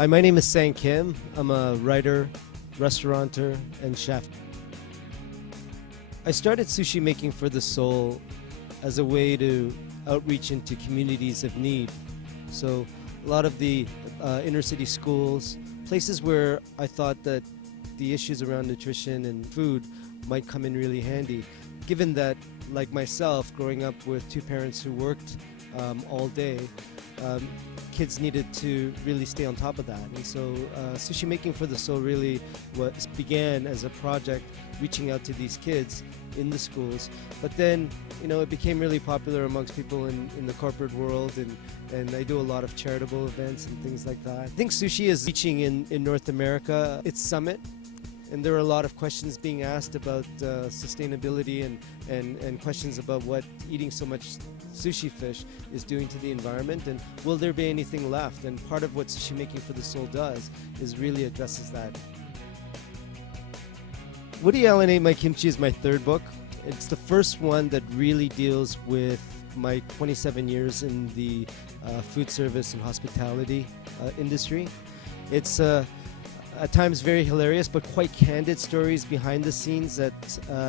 Hi, my name is Sang Kim. I'm a writer, restaurateur, and chef. I started sushi making for the soul as a way to outreach into communities of need. So a lot of the inner city schools, places where I thought that the issues around nutrition and food might come in really handy. Given that, like myself, growing up with two parents who worked all day, kids needed to really stay on top of that. And so Sushi Making for the Soul really began as a project reaching out to these kids in the schools. But then, it became really popular amongst people in the corporate world, and I do a lot of charitable events and things like that. I think sushi is reaching in North America its summit. And there are a lot of questions being asked about sustainability and questions about what eating so much sushi fish is doing to the environment, and will there be anything left? And part of what Sushi Making for the Soul does is really addresses that. Woody Allen Ate My Kimchi is my third book. It's the first one that really deals with my 27 years in the food service and hospitality industry. It's at times very hilarious, but quite candid stories behind the scenes at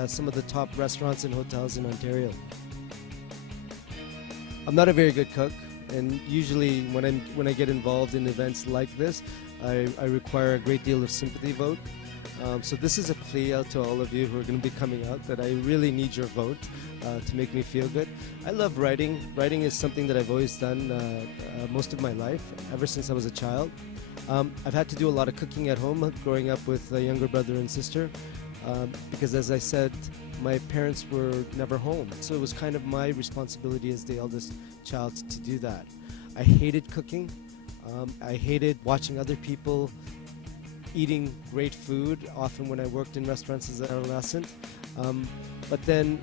some of the top restaurants and hotels in Ontario. I'm not a very good cook, and usually when I get involved in events like this, I require a great deal of sympathy vote. So this is a plea out to all of you who are going to be coming out that I really need your vote to make me feel good. I love writing. Writing is something that I've always done most of my life, ever since I was a child. I've had to do a lot of cooking at home growing up with a younger brother and sister because, as I said, my parents were never home. So it was kind of my responsibility as the eldest child to do that. I hated cooking. I hated watching other people eating great food, often when I worked in restaurants as an adolescent. But then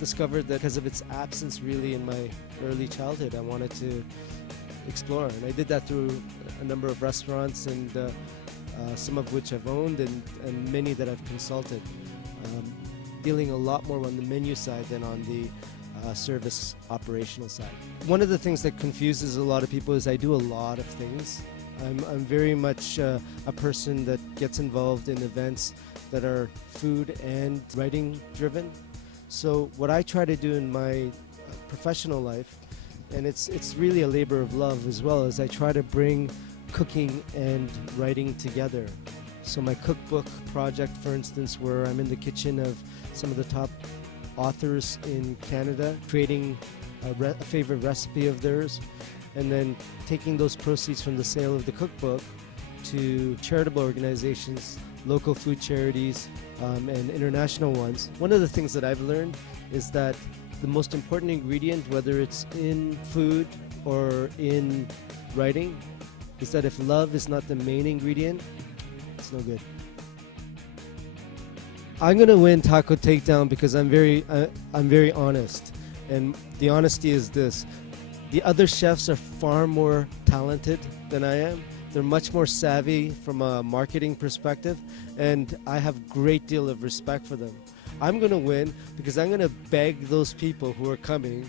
discovered that because of its absence really in my early childhood, I wanted to explore. And I did that through a number of restaurants, and some of which I've owned and many that I've consulted, dealing a lot more on the menu side than on the service operational side. One of the things that confuses a lot of people is I do a lot of things. I'm very much a person that gets involved in events that are food and writing driven. So what I try to do in my professional life, and it's really a labor of love as well, as I try to bring cooking and writing together. So my cookbook project, for instance, where I'm in the kitchen of some of the top authors in Canada, creating a favorite recipe of theirs, and then taking those proceeds from the sale of the cookbook to charitable organizations, local food charities, and international ones. One of the things that I've learned is that the most important ingredient, whether it's in food or in writing, is that if love is not the main ingredient, it's no good. I'm gonna win Taco Takedown because I'm very honest, and the honesty is this: the other chefs are far more talented than I am. They're much more savvy from a marketing perspective, and I have a great deal of respect for them. I'm going to win because I'm going to beg those people who are coming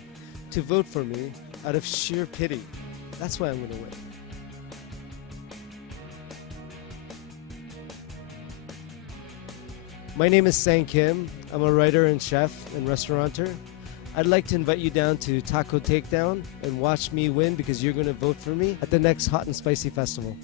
to vote for me out of sheer pity. That's why I'm going to win. My name is Sang Kim. I'm a writer and chef and restaurateur. I'd like to invite you down to Taco Takedown and watch me win because you're going to vote for me at the next Hot and Spicy Festival.